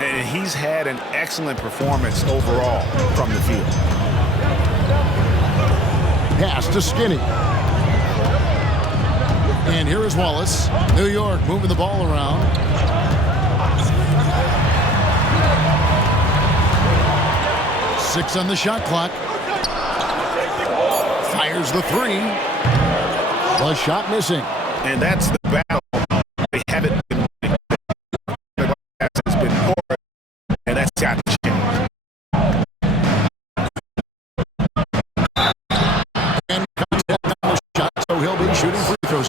And he's had an excellent performance overall from the field. Pass to Skinny. And here is Wallace. New York moving the ball around. Six on the shot clock. Fires the three. The shot missing. And that's the battle. They haven't been winning. The glass has been poor, and that's got to change. And contact on the shot, so he'll be shooting free throws.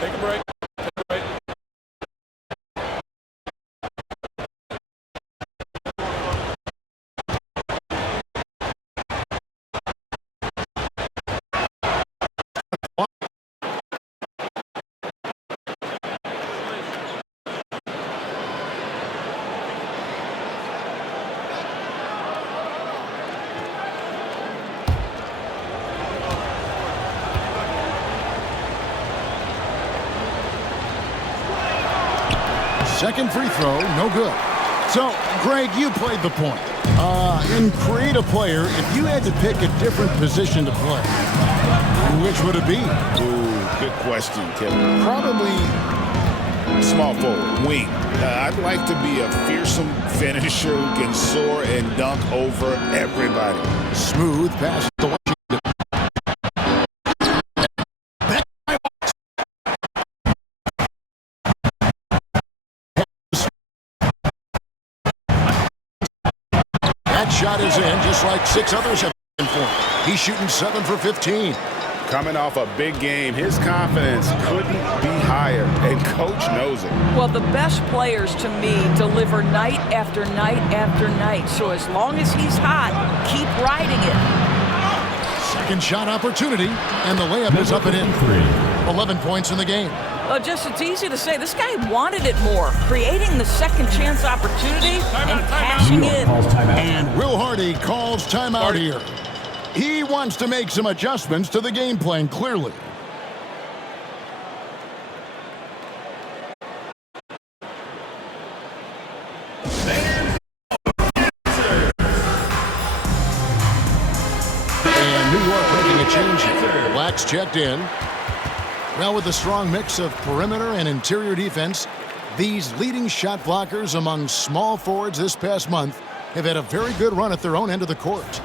Take a break. Second free throw, no good. So, Greg, you played the point. In creative player, if you had to pick a different position to play, which would it be? Ooh, good question, Kevin. Probably small forward, wing. I'd like to be a fearsome finisher who can soar and dunk over everybody. Smooth pass to Washington. That shot is in, just like six others have been for him. He's shooting 7 for 15. Coming off a big game, his confidence couldn't be higher, and coach knows it. Well, the best players, to me, deliver night after night after night. So as long as he's hot, keep riding it. Second shot opportunity, and the layup is up and in. 11 points in the game. It's easy to say. This guy wanted it more, creating the second chance opportunity and cashing in. And Will Hardy calls timeout here. He wants to make some adjustments to the game plan, clearly. And New York making a change here. Black's checked in. Now with a strong mix of perimeter and interior defense, these leading shot blockers among small forwards this past month have had a very good run at their own end of the court.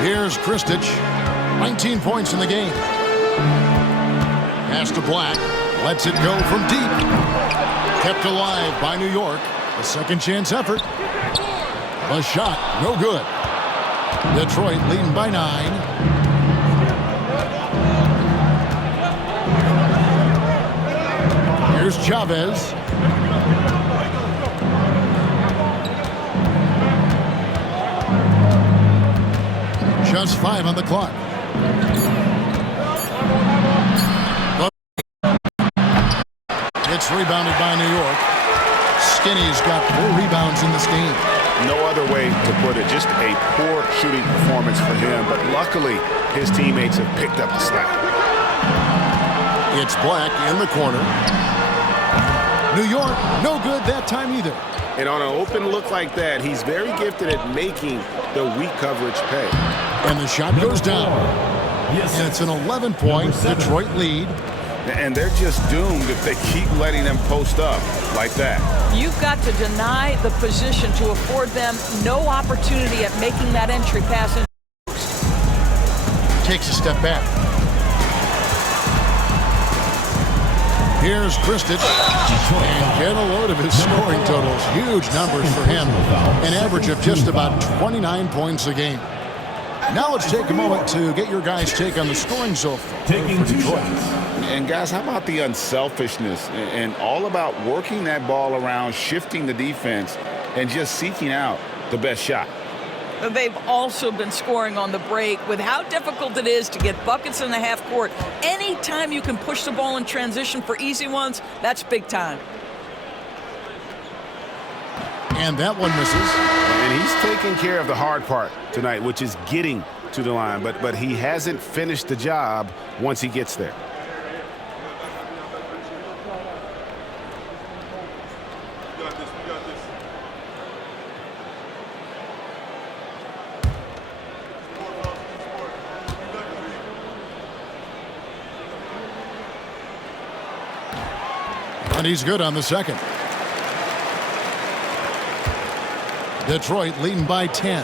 Here's Kristich, 19 points in the game. Pass to Black, lets it go from deep. Kept alive by New York. A second chance effort. The shot, no good. Detroit leading by 9. Here's Chavez. Just 5 on the clock. It's rebounded by New York. Skinny's got 4 rebounds in this game. No other way to put it. Just a poor shooting performance for him. But luckily, his teammates have picked up the slack. It's Black in the corner. New York, no good that time either. And on an open look like that, he's very gifted at making the weak coverage pay. And the shot goes down. Yes. And it's an 11-point Detroit lead. And they're just doomed if they keep letting them post up like that. You've got to deny the position to afford them no opportunity at making that entry pass. Takes a step back. Here's Kristich. And get a load of his scoring totals. Huge numbers for him. An average of just about 29 points a game. Now let's take a moment to get your guys' take on the scoring so far for Detroit. And guys, how about the unselfishness and all about working that ball around, shifting the defense, and just seeking out the best shot? They've also been scoring on the break. With how difficult it is to get buckets in the half court, anytime you can push the ball in transition for easy ones, that's big time. And that one misses. And he's taking care of the hard part tonight, which is getting to the line. But he hasn't finished the job once he gets there. And he's good on the second. Detroit leading by 10.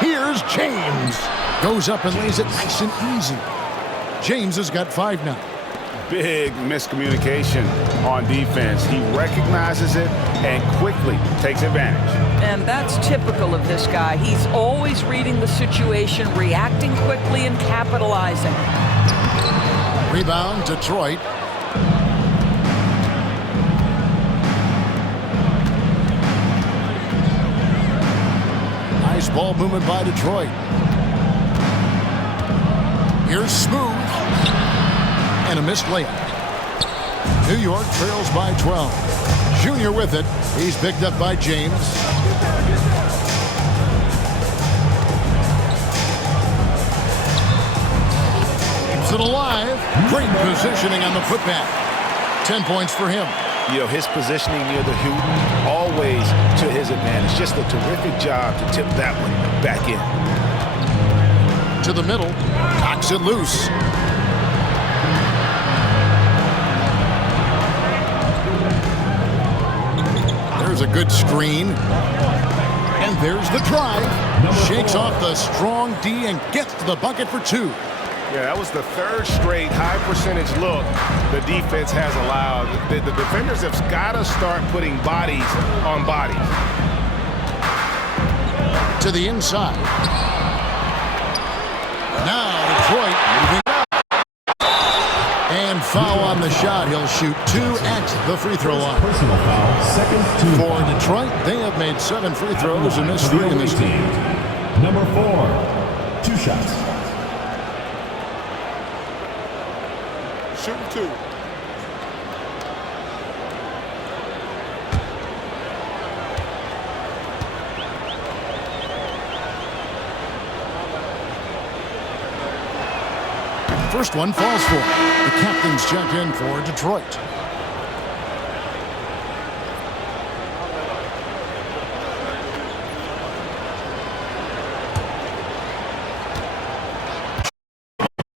Here's James. Goes up and lays it nice and easy. James has got 5 now. Big miscommunication on defense. He recognizes it and quickly takes advantage. And that's typical of this guy. He's always reading the situation, reacting quickly, and capitalizing. Rebound, Detroit. Nice ball movement by Detroit. Here's Smooth. And a missed layup. New York trails by 12. Junior with it. He's picked up by James. Keeps it alive. Great positioning on the putback. 10 points for him. You know, his positioning near the hoop, always to his advantage. Just a terrific job to tip that one back in. To the middle. Knocks it loose. There's a good screen. And there's the drive. Shakes off the strong D and gets to the bucket for 2. Yeah, that was the 3rd straight high percentage look the defense has allowed. The defenders have got to start putting bodies on bodies. To the inside. Now Detroit moving up. And foul on the shot. He'll shoot 2 at the free throw line. Personal foul, second to For Detroit, they have made 7 free throws and missed 3 in this team. Number 4, 2 shots. Shooting 2. First one falls for. The captains check in for Detroit.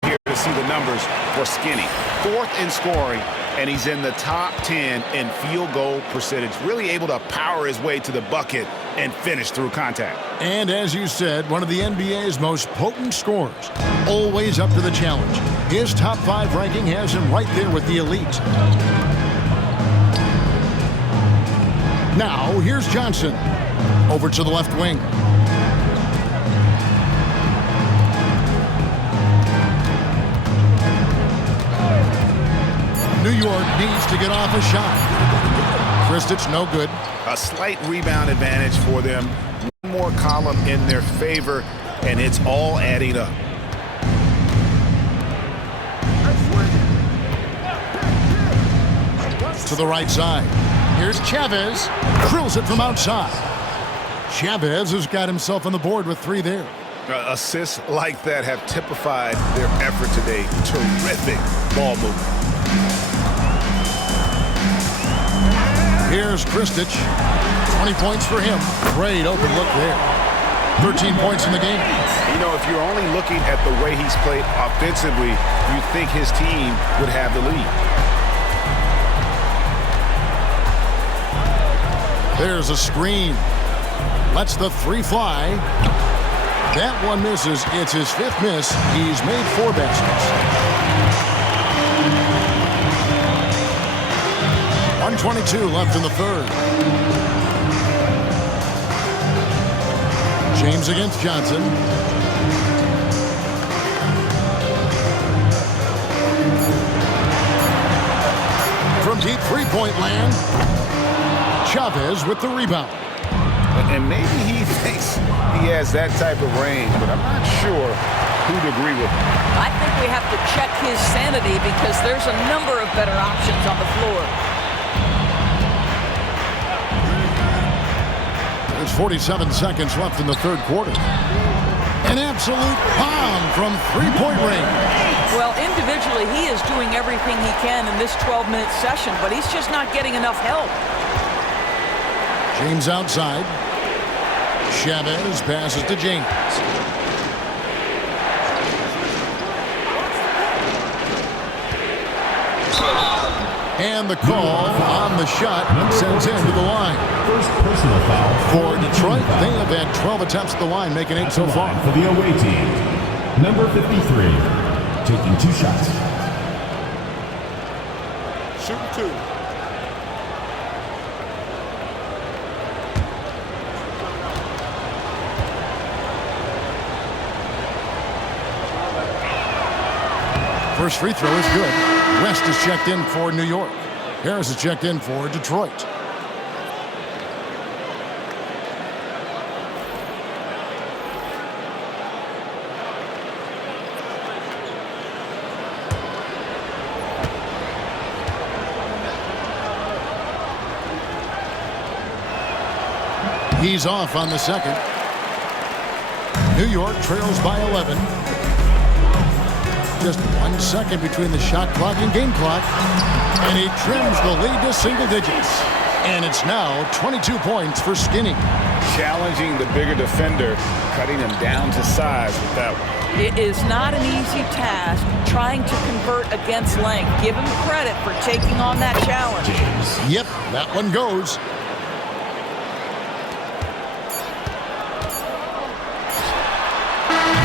Here to see the numbers for Skinny. 4th in scoring, and he's in the top 10 in field goal percentage. Really able to power his way to the bucket and finish through contact. And as you said, one of the NBA's most potent scorers. Always up to the challenge. His top 5 ranking has him right there with the elite. Now, here's Johnson. Over to the left wing. New York needs to get off a shot. Kristich, no good. A slight rebound advantage for them. One more column in their favor, and it's all adding up. To the right side. Here's Chavez. Drills it from outside. Chavez has got himself on the board with 3 there. Assists like that have typified their effort today. Terrific ball movement. Here's Kristich. 20 points for him. Great open look there. 13 points in the game. You know, if you're only looking at the way he's played offensively, you'd think his team would have the lead. There's a screen. Lets the 3 fly. That one misses. It's his 5th miss. He's made 4 baskets. 1:22 left in the 3rd. James against Johnson. deep three-point land. Chavez with the rebound. And maybe he thinks he has that type of range, but I'm not sure who'd agree with him. I think we have to check his sanity because there's a number of better options on the floor. There's 47 seconds left in the third quarter. An absolute bomb from three-point range. Well, individually, he is doing everything he can in this 12-minute session, but he's just not getting enough help. James outside. Chavez passes to James. And the call on the shot sends him to the line. First personal foul For Detroit, they have had 12 attempts at the line, making 8 so far. for the away team. Number 53, taking 2 shots. Shooting 2. First free throw is good. West is checked in for New York. Harris is checked in for Detroit. He's off on the second. New York trails by 11. Just 1 second between the shot clock and game clock. And he trims the lead to single digits. And it's now 22 points for Skinny. Challenging the bigger defender, cutting him down to size with that one. It is not an easy task trying to convert against length. Give him credit for taking on that challenge. Yep, that one goes.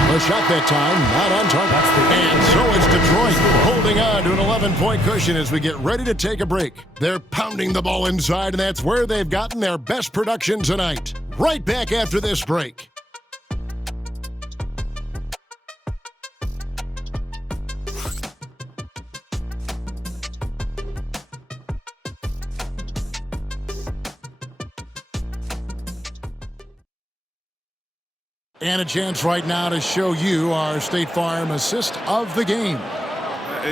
The shot that time, not on target. And so it's Detroit holding on to an 11-point cushion as we get ready to take a break. They're pounding the ball inside, and that's where they've gotten their best production tonight. Right back after this break. And a chance right now to show you our State Farm assist of the game.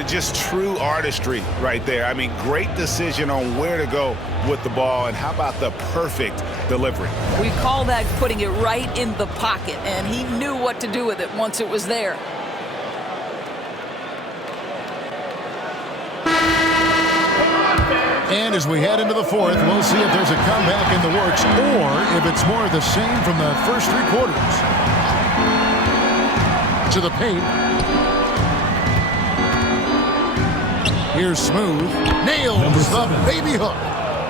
Just true artistry right there. I mean, great decision on where to go with the ball, and how about the perfect delivery? We call that putting it right in the pocket, and he knew what to do with it once it was there. And as we head into the fourth, we'll see if there's a comeback in the works or if it's more of the same from the first 3 quarters. To the paint. Here's Smooth. Nails the baby hook.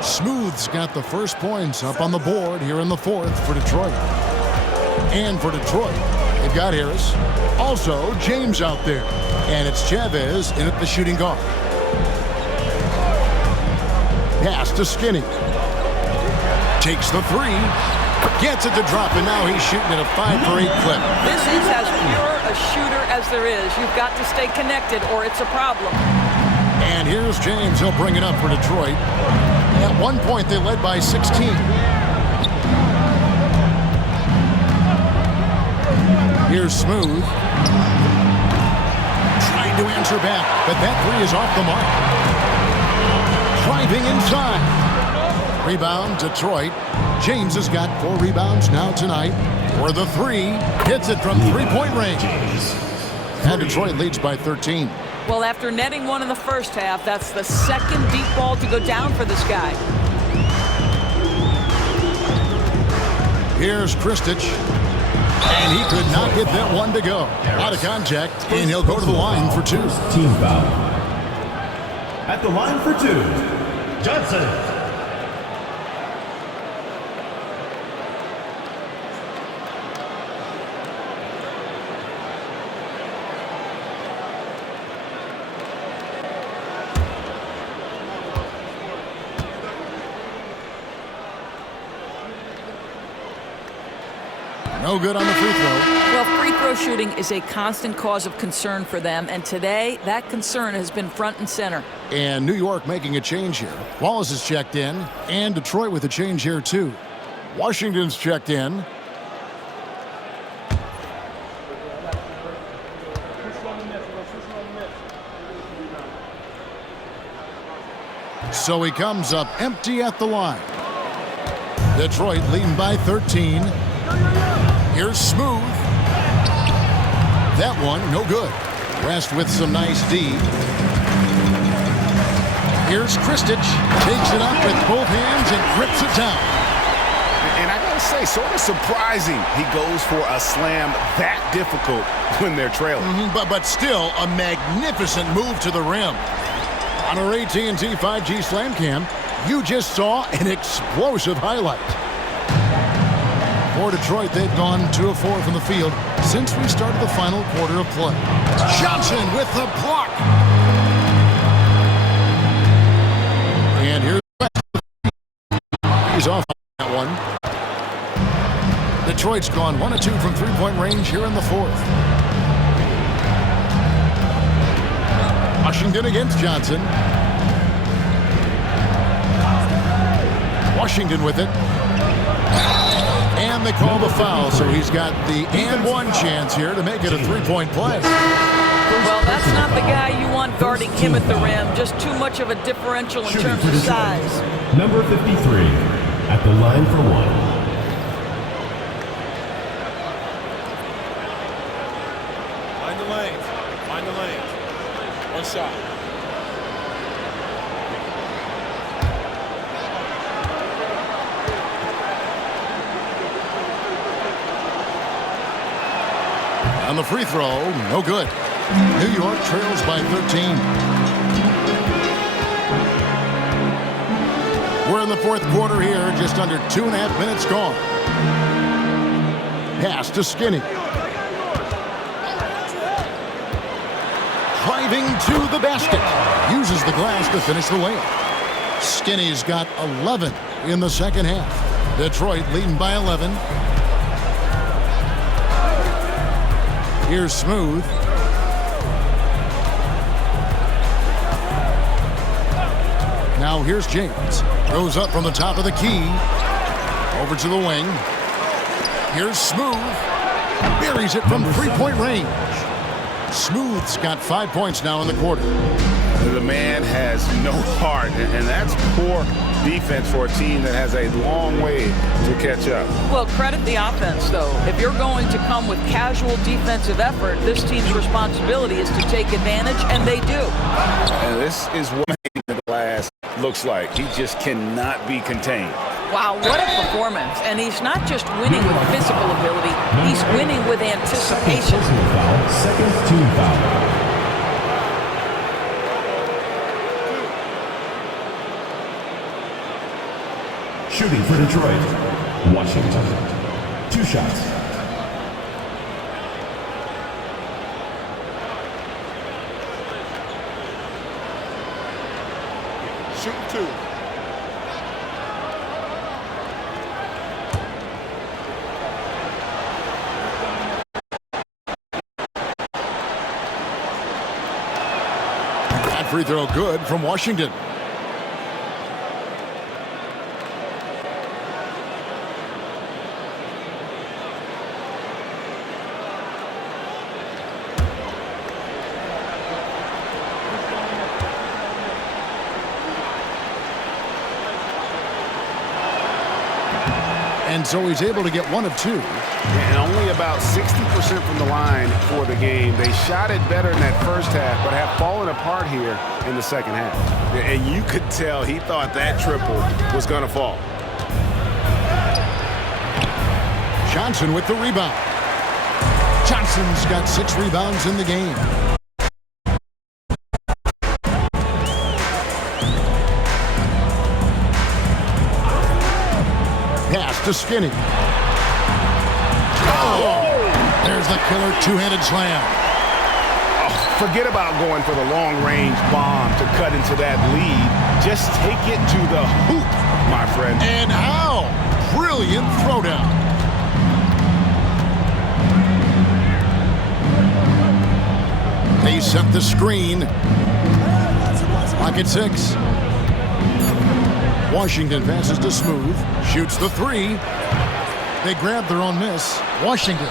Smooth's got the first points up on the board here in the fourth for Detroit. And for Detroit, they've got Harris. Also, James out there. And it's Chavez in at the shooting guard. Pass to Skinny. Takes the 3. Gets it to drop, and now he's shooting at a 5-for-8 clip. This is as pure a shooter as there is. You've got to stay connected or it's a problem. And here's James. He'll bring it up for Detroit. At one point, they led by 16. Here's Smooth. Trying to answer back, but that 3 is off the mark. Driving inside. Rebound, Detroit. James has got 4 rebounds now tonight. For the 3, hits it from 3-point range. And Detroit leads by 13. Well, after netting 1 in the first half, that's the second deep ball to go down for this guy. Here's Kristich. And he could not get that one to go. Out of contact, and he'll go to the line for 2. Team foul. At the line for 2, Johnson. No good on the free throw. Well, free throw shooting is a constant cause of concern for them, and today that concern has been front and center. And New York making a change here. Wallace is checked in, and Detroit with a change here too. Washington's checked in. So he comes up empty at the line. Detroit leading by 13. Here's Smooth. That one, no good. West with some nice D. Here's Kristich. Takes it up with both hands and rips it down. And I gotta say, sort of surprising he goes for a slam that difficult when they're trailing. But still a magnificent move to the rim. On our AT&T 5G Slam Cam, you just saw an explosive highlight. For Detroit, they've gone 2 of 4 from the field since we started the final quarter of play. Johnson with the block. And here's he's off on that one. Detroit's gone 1 of 2 from three-point range here in the fourth. Washington against Johnson. Washington with it. And they call the foul, so he's got the and one chance here to make it a three-point play. Well, that's not the guy you want guarding him at the rim. Just too much of a differential in terms of size. Number 53 at the line for one. Find the lanes. Find the lanes. One shot. On the free throw, no good. New York trails by 13. We're in the fourth quarter here, just under 2.5 minutes gone. Pass to Skinny. Driving to the basket. Uses the glass to finish the layup. Skinny's got 11 in the second half. Detroit leading by 11. Here's Smooth. Now here's James. Throws up from the top of the key. Over to the wing. Here's Smooth. Buries it from three-point range. Smooth's got 5 points now in the quarter. The man has no heart, and that's poor defense for a team that has a long way to catch up. Well, credit the offense, though. If you're going to come with casual defensive effort, this team's responsibility is to take advantage, and they do. And this is what the glass looks like. He just cannot be contained. Wow, what a performance. And he's not just winning with physical ability, he's winning with anticipation. Second team foul. Shooting for Detroit, Washington. 2 shots. Shooting 2. That free throw good from Washington. And so he's able to get 1 of 2. And only about 60% from the line for the game. They shot it better in that first half, but have fallen apart here in the second half. And you could tell he thought that triple was going to fall. Johnson with the rebound. Johnson's got 6 rebounds in the game. Pass to Skinny. Oh! There's the killer two-handed slam. Oh, forget about going for the long-range bomb to cut into that lead. Just take it to the hoop, my friend. And how? Brilliant throwdown. They set the screen. Pocket 6. Washington passes to Smooth. Shoots the 3. They grab their own miss. Washington.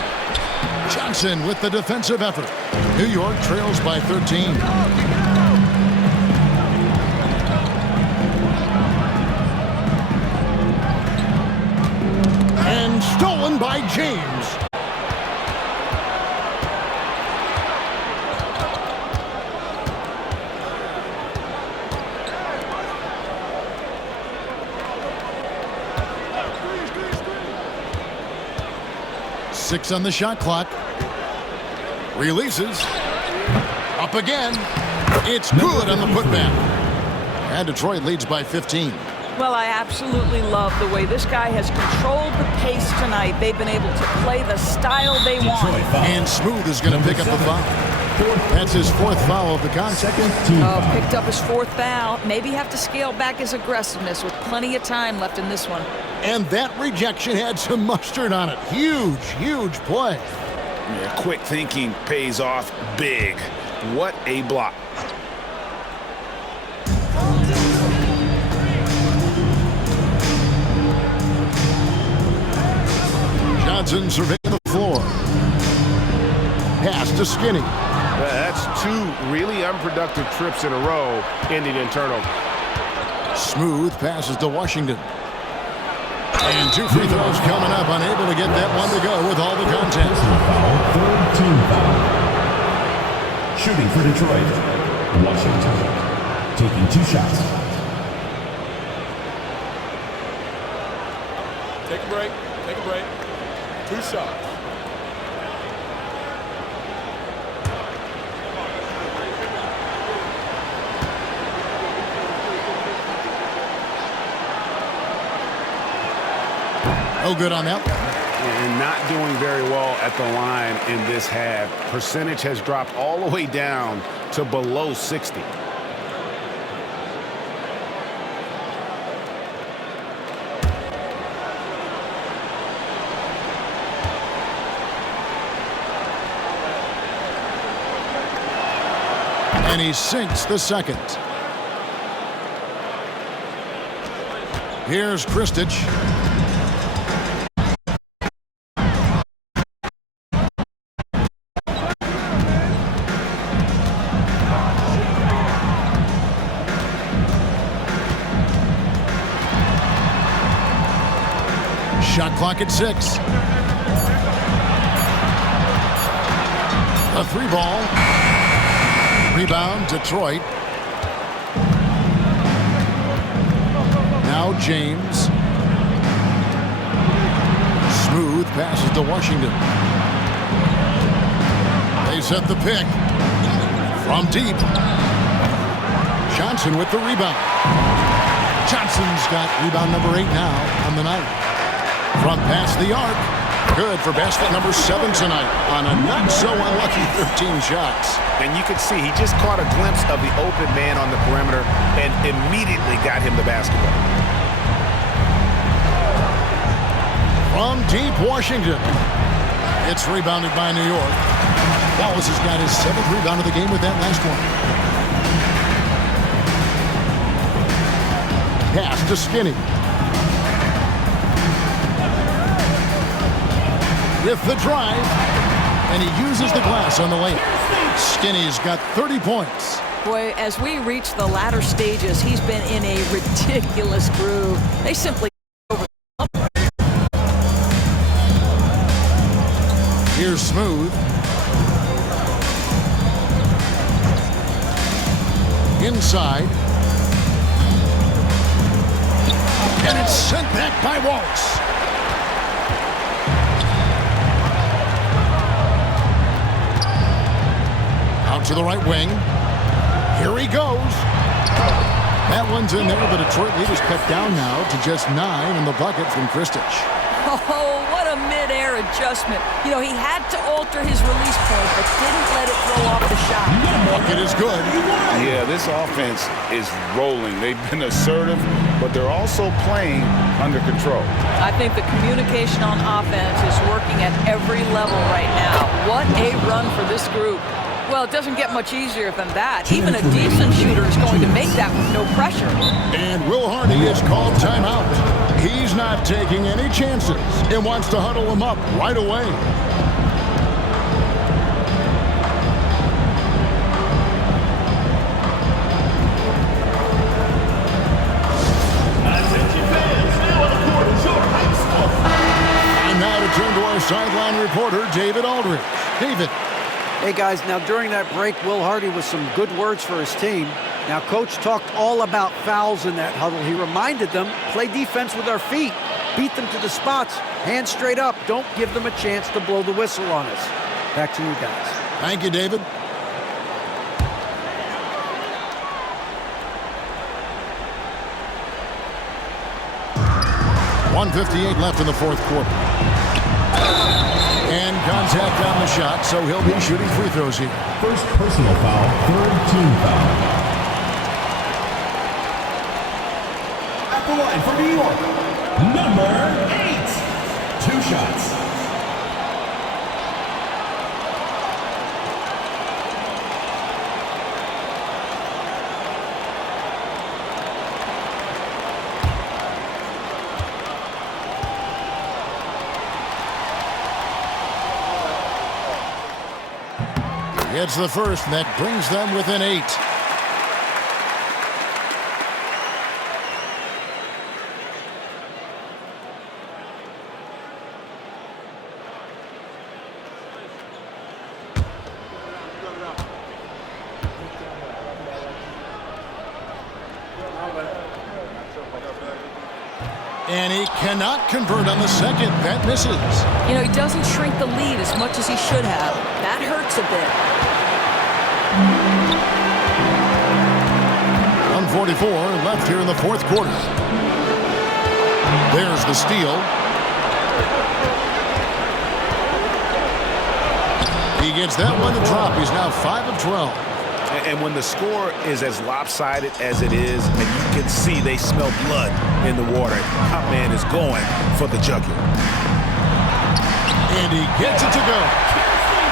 Johnson with the defensive effort. New York trails by 13. And stolen by James. Six on the shot clock. Releases. Up again. It's good on the putback. And Detroit leads by 15. Well, I absolutely love the way this guy has controlled the pace tonight. They've been able to play the style they want. And Smooth is going to pick up the foul. That's his 4th foul of the contest. Picked up his 4th foul. Maybe have to scale back his aggressiveness with plenty of time left in this one. And that rejection had some mustard on it. Huge, huge play. Yeah, quick thinking pays off big. What a block. Johnson surveying the floor. Pass to Skinny. That's 2 really unproductive trips in a row, ending in turnover. Smooth passes to Washington. And 2 free throws coming up. Unable to get that one to go with all the contact. Third team foul. Shooting for Detroit, Washington. Taking 2 shots. Take a break. Take a break. 2 shots. No good on that. And not doing very well at the line in this half. Percentage has dropped all the way down to below 60. And he sinks the second. Here's Kristich. Shot clock at 6. A 3 ball. Rebound, Detroit. Now James. Smooth passes to Washington. They set the pick. From deep. Johnson with the rebound. Johnson's got rebound number 8 now on the night. From past the arc. Good for basket number 7 tonight on a not-so-unlucky 13 shots. And you could see he just caught a glimpse of the open man on the perimeter and immediately got him the basketball. From deep Washington. It's rebounded by New York. Wallace has got his 7th rebound of the game with that last one. Pass to Skinny. With the drive, and he uses the glass on the lane. Skinny's got 30 points. Boy, as we reach the latter stages, he's been in a ridiculous groove. They simply over. Here's Smooth. Inside. And it's sent back by Wallace. Out to the right wing. Here he goes. That one's in there. The Detroit lead is cut down now to just 9 in the bucket from Kristich. Oh, what a mid-air adjustment. You know, he had to alter his release point, but didn't let it throw off the shot. Bucket is good. Yeah, this offense is rolling. They've been assertive, but they're also playing under control. I think the communication on offense is working at every level right now. What a run for this group. Well, it doesn't get much easier than that. Even a decent shooter is going to make that with no pressure. And Will Hardy is called timeout. He's not taking any chances and wants to huddle him up right away. Attention fans, now on the court is your high school. And now to turn to our sideline reporter, David Aldridge. David. Hey guys, now during that break, Will Hardy with some good words for his team. Now coach talked all about fouls in that huddle. He reminded them, play defense with our feet. Beat them to the spots, hands straight up. Don't give them a chance to blow the whistle on us. Back to you guys. Thank you, David. .158 left in the fourth quarter. And contact on the shot, so he'll be shooting free throws here. First personal foul, third team foul. At the line for New York, number 8. 2 shots. It's the first, and that brings them within 8. And he cannot convert on the second. That misses. You know, he doesn't shrink the lead as much as he should have. That hurts a bit. 1:44 left here in the fourth quarter. There's the steal. He gets that one to drop. He's now 5 of 12. And when the score is as lopsided as it is, and you can see they smell blood in the water, Hot Man is going for the jugular. And he gets it to go.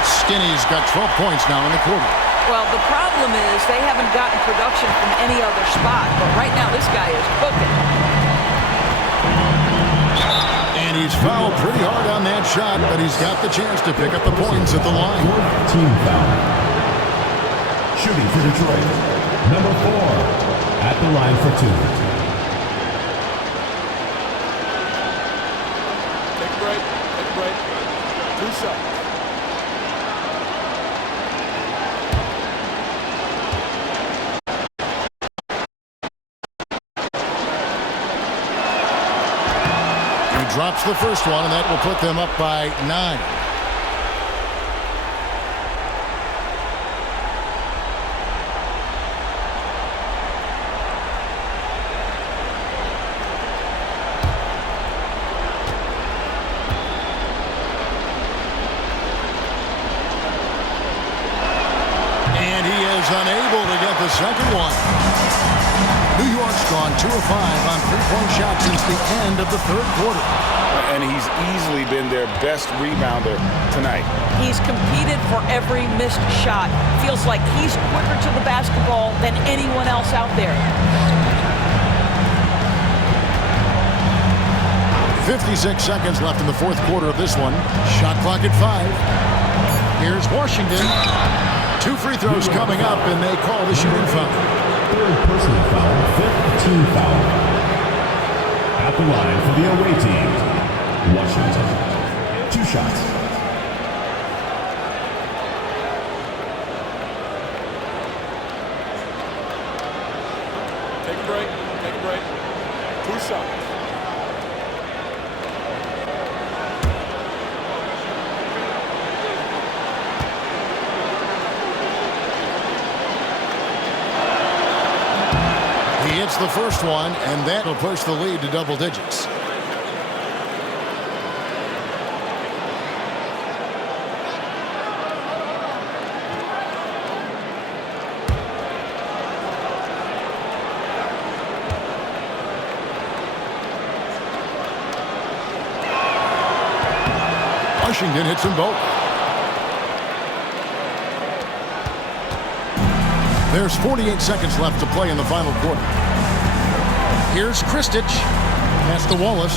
Skinny's got 12 points now in the quarter. Well, the problem is they haven't gotten production from any other spot, but right now this guy is cooking. And he's fouled pretty hard on that shot, but he's got the chance to pick up the points at the line. Fourth team foul. Shooting for Detroit, number 4. At the line for 2. Take a break. Take a break. 2 shots. He drops the first one, and that will put them up by 9. Unable to get the second one. New York's gone 2 of 5 on three-point shots since the end of the third quarter. And he's easily been their best rebounder tonight. He's competed for every missed shot. Feels like he's quicker to the basketball than anyone else out there. 56 seconds left in the fourth quarter of this one. Shot clock at 5. Here's Washington. 2 free throws coming up, and they call the shooting foul. Third personal foul, fifth team foul. At the line for the away team, Washington. 2 shots. Take a break. Take a break. 2 shots. He hits the first one, and that will push the lead to double digits. Washington hits them both. There's 48 seconds left to play in the final quarter. Here's Kristich. Pass to Wallace.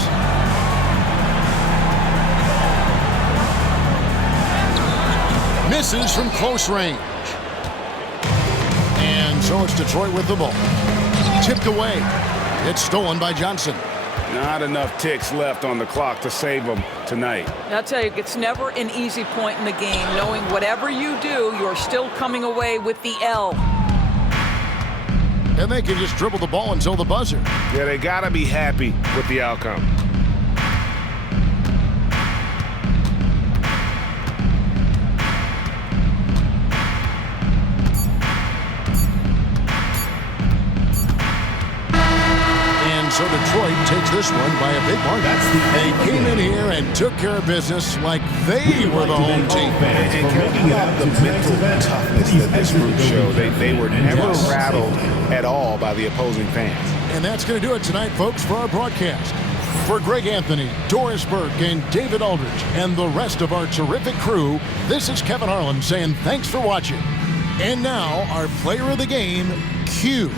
Misses from close range. And so it's Detroit with the ball. Tipped away. It's stolen by Johnson. Not enough ticks left on the clock to save them tonight. I'll tell you, it's never an easy point in the game, knowing whatever you do, you're still coming away with the L. And they can just dribble the ball until the buzzer. Yeah, they got to be happy with the outcome. So Detroit takes this one by a big margin. They came in here and took care of business like they were the home team. And about the mental toughness that this group showed. They were never rattled at all by the opposing fans. And that's going to do it tonight, folks, for our broadcast. For Greg Anthony, Doris Burke, and David Aldridge, and the rest of our terrific crew, this is Kevin Harlan saying thanks for watching. And now, our player of the game, Q.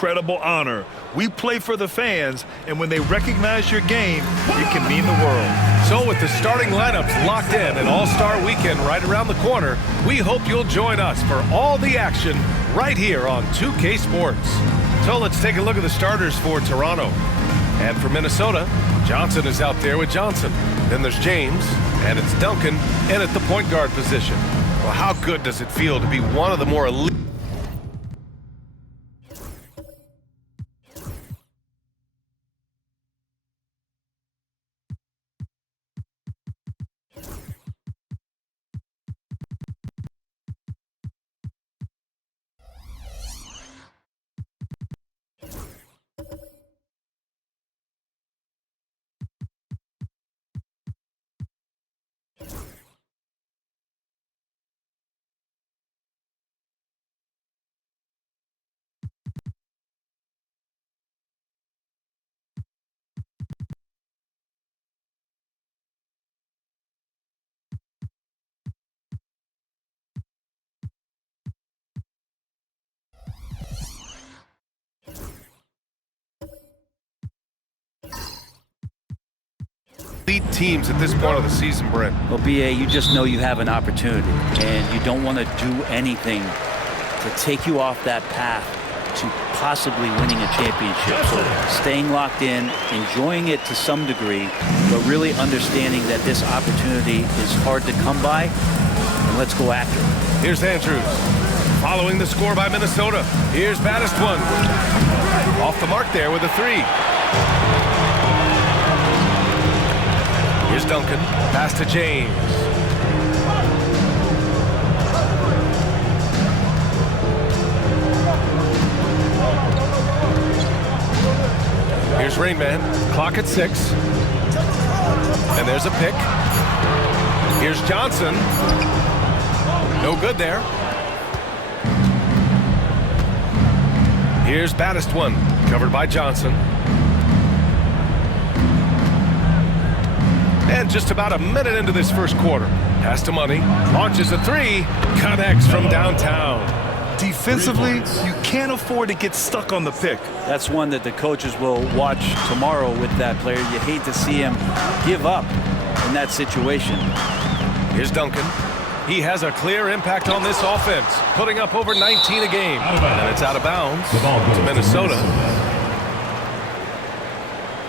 incredible honor. We play for the fans, and when they recognize your game, it can mean the world. So with the starting lineups locked in and All-Star Weekend right around the corner, we hope you'll join us for all the action right here on 2K Sports. So let's take a look at the starters for Toronto. And for Minnesota, Johnson is out there with Johnson. Then there's James, and it's Duncan in at the point guard position. Well, how good does it feel to be one of the more elite teams at this point of the season, Brent? Well, BA, you just know you have an opportunity, and you don't want to do anything to take you off that path to possibly winning a championship. So staying locked in, enjoying it to some degree, but really understanding that this opportunity is hard to come by, and let's go after it. Here's Andrews. Following the score by Minnesota. Here's Baddest one. Off the mark there with a three. Here's Duncan. Pass to James. Here's Rain Man. Clock at 6. And there's a pick. Here's Johnson. No good there. Here's Baddest one. Covered by Johnson. And just about a minute into this first quarter. Pass to Money. Launches a three. Connects from downtown. Defensively, you can't afford to get stuck on the pick. That's one that the coaches will watch tomorrow with that player. You hate to see him give up in that situation. Here's Duncan. He has a clear impact on this offense, putting up over 19 a game. And it's out of bounds to Minnesota.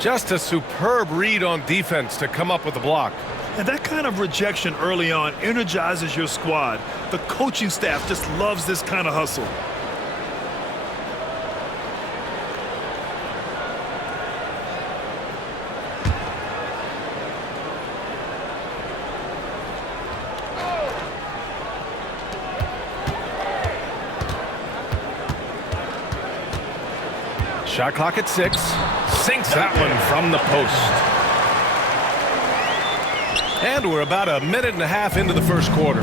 Just a superb read on defense to come up with the block. And that kind of rejection early on energizes your squad. The coaching staff just loves this kind of hustle. Shot clock at 6. Sinks that one from the post. And we're about a minute and a half into the first quarter.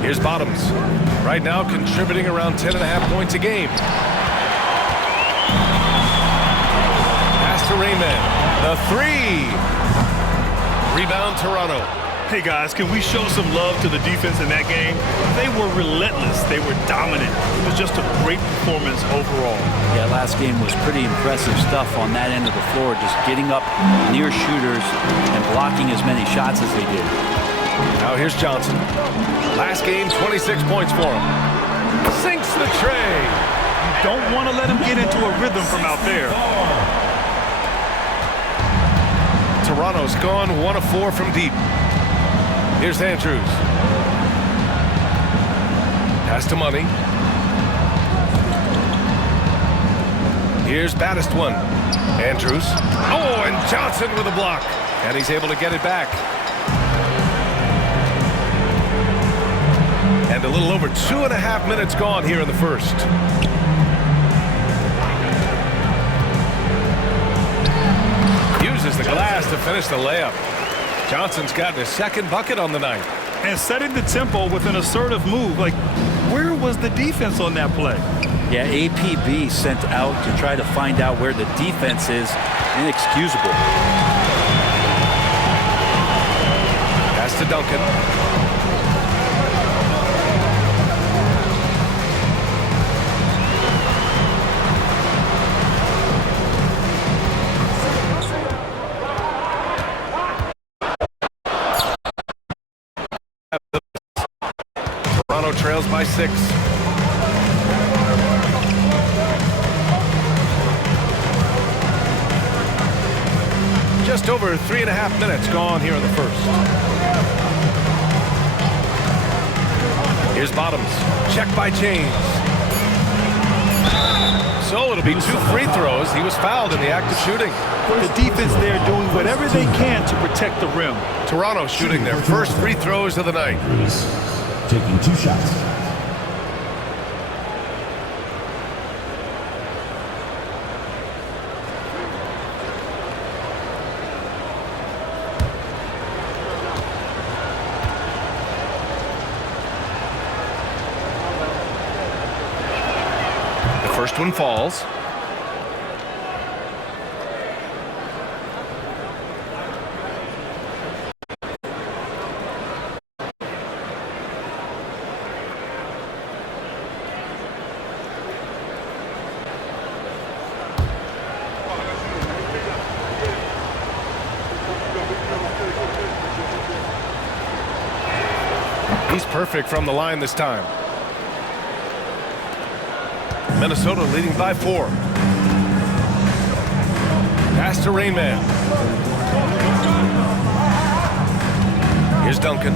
Here's Bottoms. Right now contributing around 10.5 points a game. Pass to Raymond. The three. Rebound Toronto. Hey guys, can we show some love to the defense in that game? They were relentless. They were dominant. It was just a great performance overall. Yeah, last game was pretty impressive stuff on that end of the floor, just getting up near shooters and blocking as many shots as they did. Now here's Johnson. Last game, 26 points for him. Sinks the tray. You don't want to let him get into a rhythm from out there. Toronto's gone 1 of 4 from deep. Here's Andrews. Pass to Money. Here's Baddest one. Andrews. Oh, and Johnson with a block. And he's able to get it back. And a little over 2.5 minutes gone here in the first. Uses the glass to finish the layup. Johnson's gotten his second bucket on the night. And setting the tempo with an assertive move. Like, where was the defense on that play? Yeah, APB sent out to try to find out where the defense is. Inexcusable. Pass to Duncan. by 6. Just over 3.5 minutes gone here in the first. Here's Bottoms. Check by James. So it'll be 2 free throws. He was fouled in the act of shooting. The defense there doing whatever they can to protect the rim. Toronto shooting their first free throws of the night. Taking 2 shots. First one falls. He's perfect from the line this time. Minnesota leading by 4. Pass to Rain Man. Here's Duncan.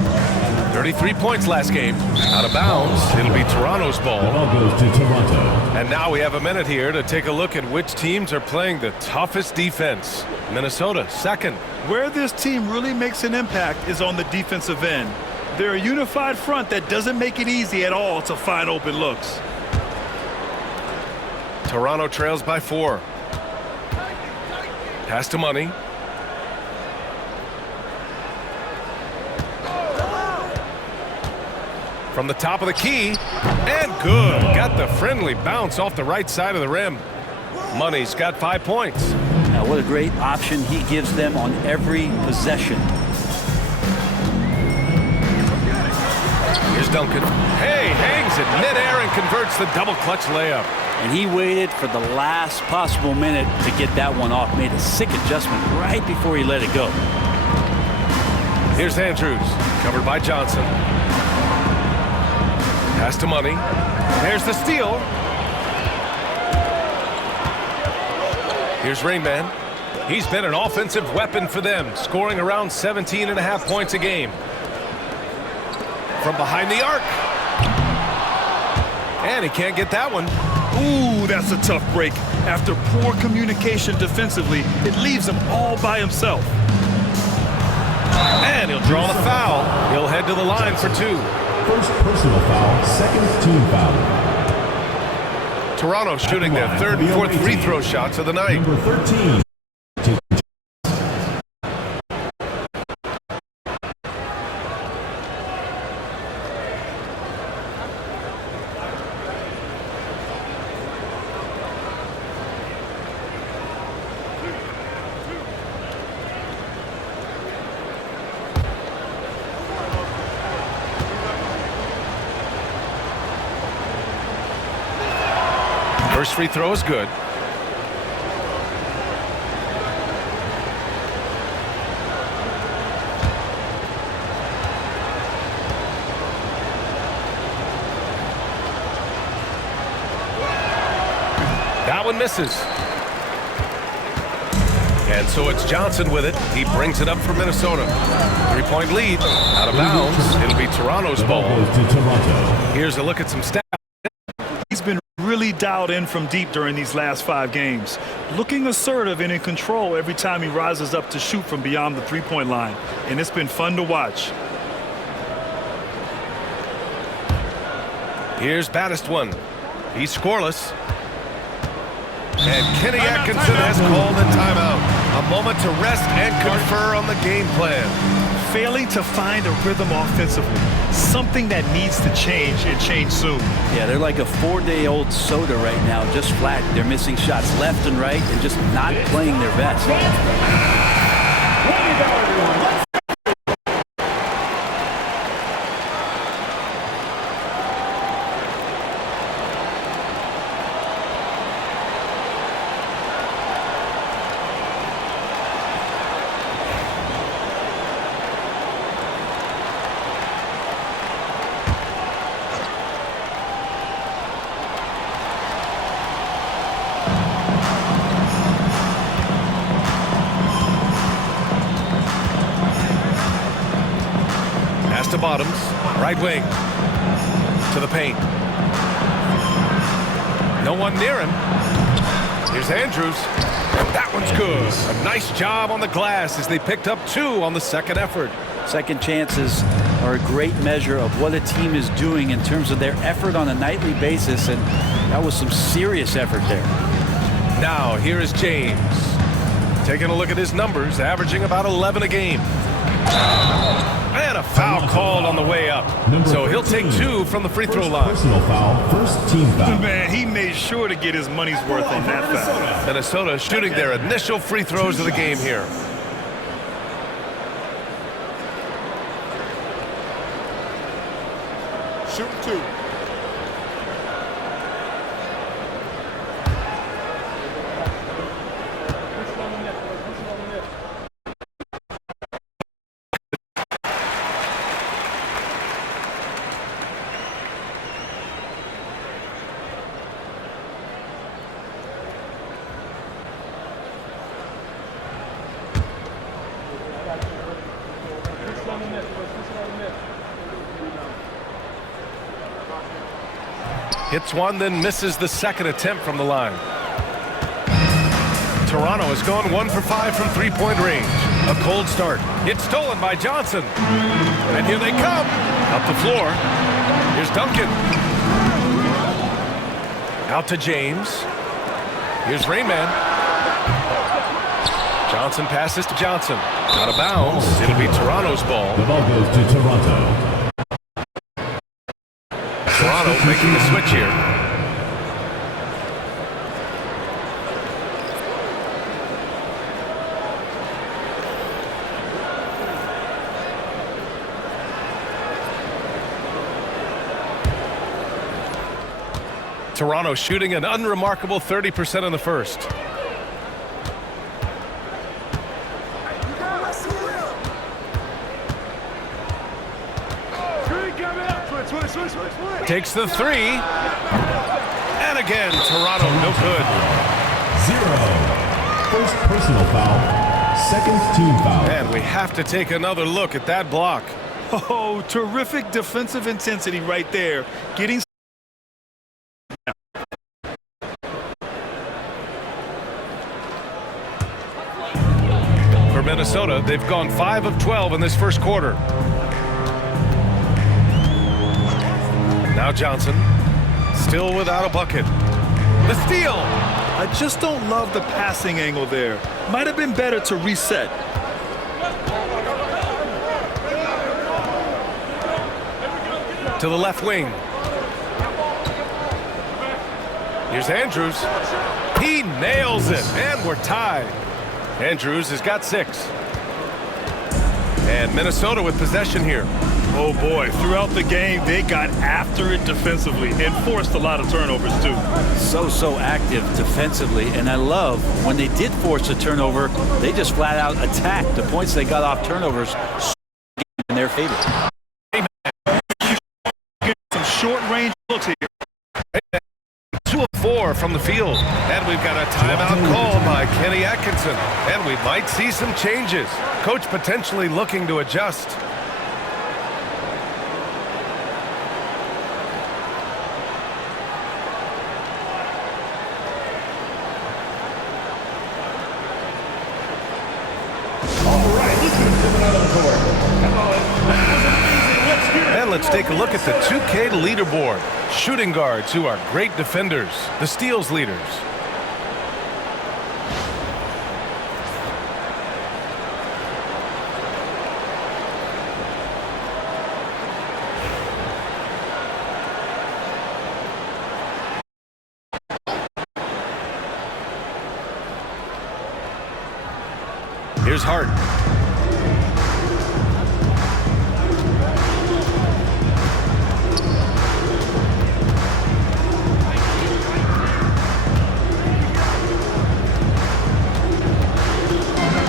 33 points last game. Out of bounds. It'll be Toronto's ball. The ball goes to Toronto. And now we have a minute here to take a look at which teams are playing the toughest defense. Minnesota, second. Where this team really makes an impact is on the defensive end. They're a unified front that doesn't make it easy at all to find open looks. Toronto trails by 4. Pass to Money. From the top of the key. And good. Got the friendly bounce off the right side of the rim. Money's got 5 points. Now, what a great option he gives them on every possession. Here's Duncan. Hey, hangs in midair and converts the double clutch layup. And he waited for the last possible minute to get that one off. Made a sick adjustment right before he let it go. Here's Andrews. Covered by Johnson. Pass to Money. There's the steal. Here's Rain Man. He's been an offensive weapon for them, scoring around 17.5 points a game. From behind the arc. And he can't get that one. Ooh, that's a tough break. After poor communication defensively, it leaves him all by himself. And he'll draw the foul. He'll head to the line for 2. First personal foul, second team foul. Toronto shooting their third and fourth free throw shots of the night. Number 13. First free throw is good. That one misses. And so it's Johnson with it. He brings it up for Minnesota. 3-point lead. Out of bounds. It'll be Toronto's ball. Here's a look at some stats. He's been really dialed in from deep during these last 5 games. Looking assertive and in control every time he rises up to shoot from beyond the 3-point line. And it's been fun to watch. Here's Baddest one. He's scoreless. And Kenny Atkinson has called a timeout. A moment to rest and confer on the game plan. Failing to find a rhythm offensively. Something that needs to change and change soon. Yeah, they're like a 4-day-old soda right now, just flat. They're missing shots left and right and just not playing their best. bottoms. Right wing. To the paint. No one near him. Here's Andrews. And that one's good. A nice job on the glass as they picked up 2 on the second effort. Second chances are a great measure of what a team is doing in terms of their effort on a nightly basis, and that was some serious effort there. Now here is James. Taking a look at his numbers, averaging about 11 a game. And a foul called on the way up. So he'll take 2 from the free throw line. Personal foul, first team foul. Man, he made sure to get his money's worth on that foul. Minnesota shooting their initial free throws of the game here. Shoot 2. Hits one, then misses the second attempt from the line. Toronto has gone 1 for 5 from three-point range. A cold start. It's stolen by Johnson. And here they come. Up the floor. Here's Duncan. Out to James. Here's Rayman. Johnson passes to Johnson. Out of bounds. It'll be Toronto's ball. The ball goes to Toronto. Toronto making the switch here. Toronto shooting an unremarkable 30% in the first. Takes the 3. And again, Toronto no good. 0. First personal foul, second team foul. And we have to take another look at that block. Oh, terrific defensive intensity right there. Getting for Minnesota, they've gone 5 of 12 in this first quarter. Now Johnson, still without a bucket. The steal! I just don't love the passing angle there. Might have been better to reset. To the left wing. Here's Andrews. He nails it, and we're tied. Andrews has got 6. And Minnesota with possession here. Oh boy, throughout the game, they got after it defensively and forced a lot of turnovers too. So active defensively, and I love when they did force a turnover, they just flat out attacked. The points they got off turnovers in their favor. Some short-range looks here. 2 of 4 from the field. And we've got a timeout called by Kenny Atkinson. And we might see some changes. Coach potentially looking to adjust. And let's take a look at the 2K leaderboard. Shooting guards who are great defenders. The steals leaders. Here's Hart.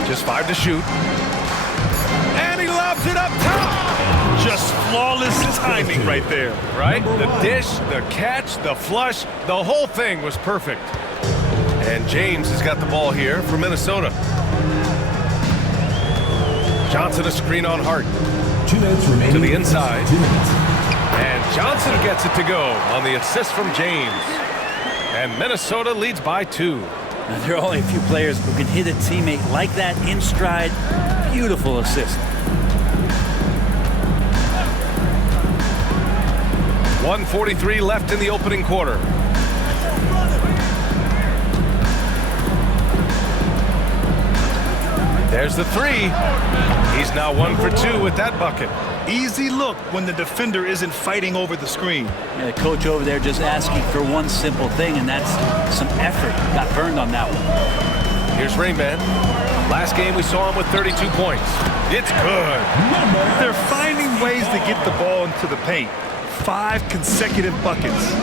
Just 5 to shoot. And he lobs it up top. Just flawless timing right there. Right? The dish, the catch, the flush, the whole thing was perfect. And James has got the ball here for Minnesota. Johnson a screen on Hart. 2 minutes remaining. To the inside. 2 minutes. And Johnson gets it to go on the assist from James. And Minnesota leads by 2. Now, there are only a few players who can hit a teammate like that in stride. Beautiful assist. 1:43 left in the opening quarter. There's the 3. He's now 1 for 2 with that bucket. Easy look when the defender isn't fighting over the screen. Yeah, the coach over there just asking for one simple thing, and that's some effort. Got burned on that one. Here's Rain Man. Last game we saw him with 32 points. It's good. They're finding ways to get the ball into the paint. 5 consecutive buckets.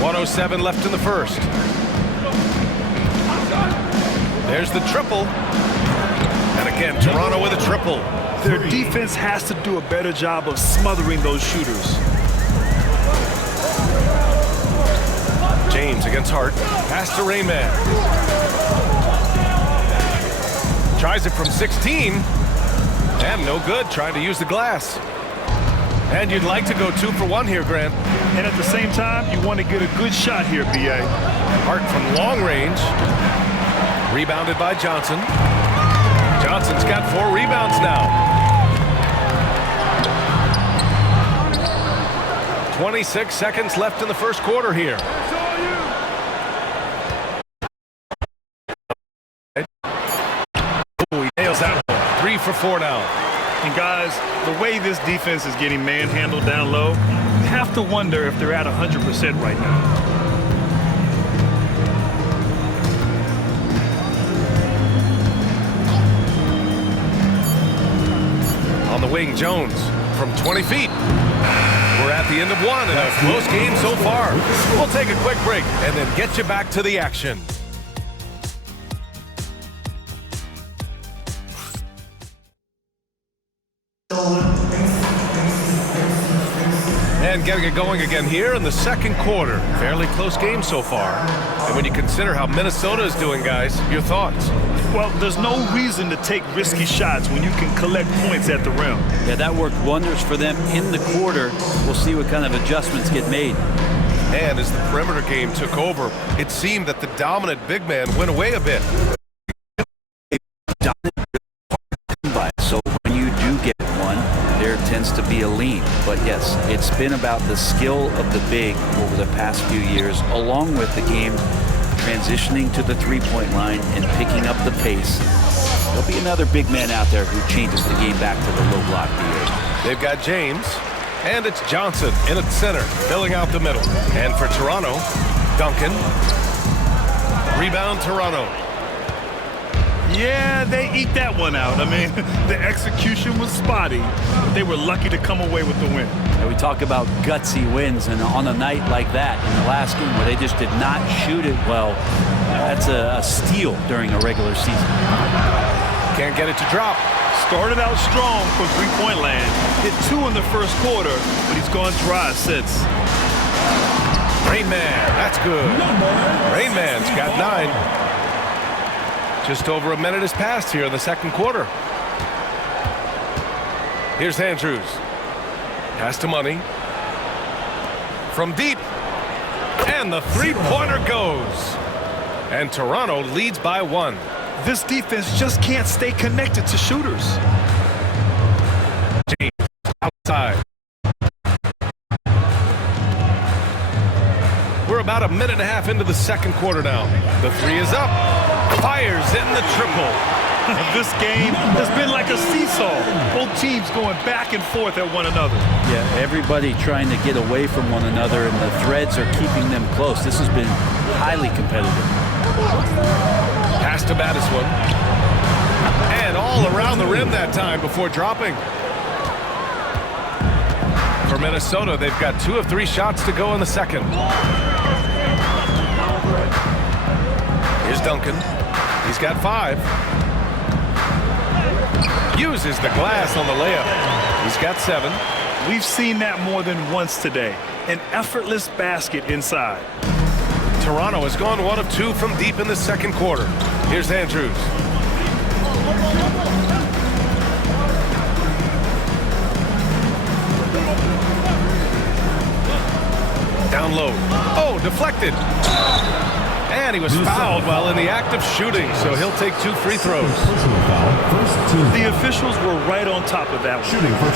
1:07 left in the first. There's the triple. And again, Toronto with a triple. Their defense has to do a better job of smothering those shooters. James against Hart. Pass to Rain Man. Tries it from 16. And no good, trying to use the glass. And you'd like to go 2 for 1 here, Grant. And at the same time, you want to get a good shot here, BA. Hart from long range. Rebounded by Johnson. Johnson's got 4 rebounds now. 26 seconds left in the first quarter here. Oh, he nails that one. 3 for 4 now. And guys, the way this defense is getting manhandled down low, you have to wonder if they're at 100% right now. On the wing, Jones from 20 feet. We're at the end of 1 and a close game so far. We'll take a quick break and then get you back to the action. And getting it going again here in the second quarter. Fairly close game so far. And when you consider how Minnesota is doing, guys, your thoughts? Well, there's no reason to take risky shots when you can collect points at the rim. Yeah, that worked wonders for them in the quarter. We'll see what kind of adjustments get made. And as the perimeter game took over, it seemed that the dominant big man went away a bit. So when you do get one, there tends to be a lean. But yes, it's been about the skill of the big over the past few years, along with the game transitioning to the three-point line and picking up the pace. There'll be another big man out there who changes the game back to the low block BA. They've got James, and it's Johnson in at center, filling out the middle. And for Toronto, Duncan. Rebound, Toronto. Yeah, they eat that one out. I mean, the execution was spotty, but they were lucky to come away with the win. And we talk about gutsy wins, and on a night like that in the last game where they just did not shoot it well, that's a steal during a regular season. Can't get it to drop. Started out strong from three-point land. Hit 2 in the first quarter, but he's gone dry since. Rain Man, that's good. Rain Man's got 9. Just over a minute has passed here in the second quarter. Here's Andrews. Pass to Money. From deep. And the three-pointer goes. And Toronto leads by 1. This defense just can't stay connected to shooters. James outside. We're about a minute and a half into the second quarter now. The 3 is up. Fires in the triple. This game has been like a seesaw. Both teams going back and forth at one another. Yeah, everybody trying to get away from one another, and the threads are keeping them close. This has been highly competitive. Pass to Battiswood. And all around the rim that time before dropping. For Minnesota, they've got 2 of 3 shots to go in the second. Here's Duncan. He's got 5. Uses the glass on the layup. He's got 7. We've seen that more than once today. An effortless basket inside. Toronto has gone 1 of 2 from deep in the second quarter. Here's Andrews. Down low. Oh, deflected. And he was fouled while in the act of shooting, so he'll take 2 free throws. Personal foul, first team. The officials were right on top of that one. Shooting first.